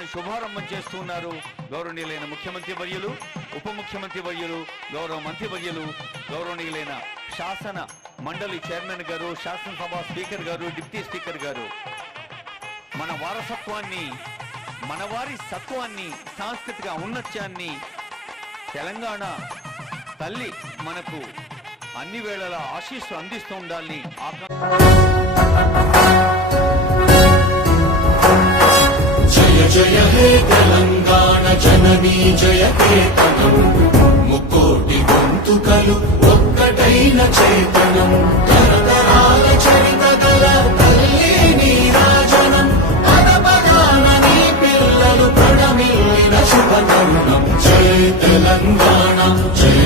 కార్యక్రమాన్ని శుభారంభం చేస్తున్నారు గౌరవనీయులైన ముఖ్యమంత్రి వర్యులు, ఉప ముఖ్యమంత్రి వర్యులు, గౌరవ మంత్రి వర్యులు, గౌరవనీయులైన శాసన మండలి చైర్మన్ గారు, శాసనసభ స్పీకర్ గారు, డిప్యూటీ స్పీకర్ గారు. మన వారసత్వాన్ని, మన వారి సత్వాన్ని, సాంస్కృతిక ఔన్నత్యాన్ని తెలంగాణ తల్లి మనకు అన్ని వేళలా ఆశీస్సు అందిస్తూ ఉండాలని జయ జయ హే తెలంగాణ జననీ జయ కేతనం, ముక్కోటి గొంతుకలు ఒక్కటైన చేతనం, తరతరాల చరిత గల తల్లి నీరాజనం, పదపదాన నీ పిల్లలు ప్రణమిల్లిన శుభతరుణం. జయ తెలంగాణ జయ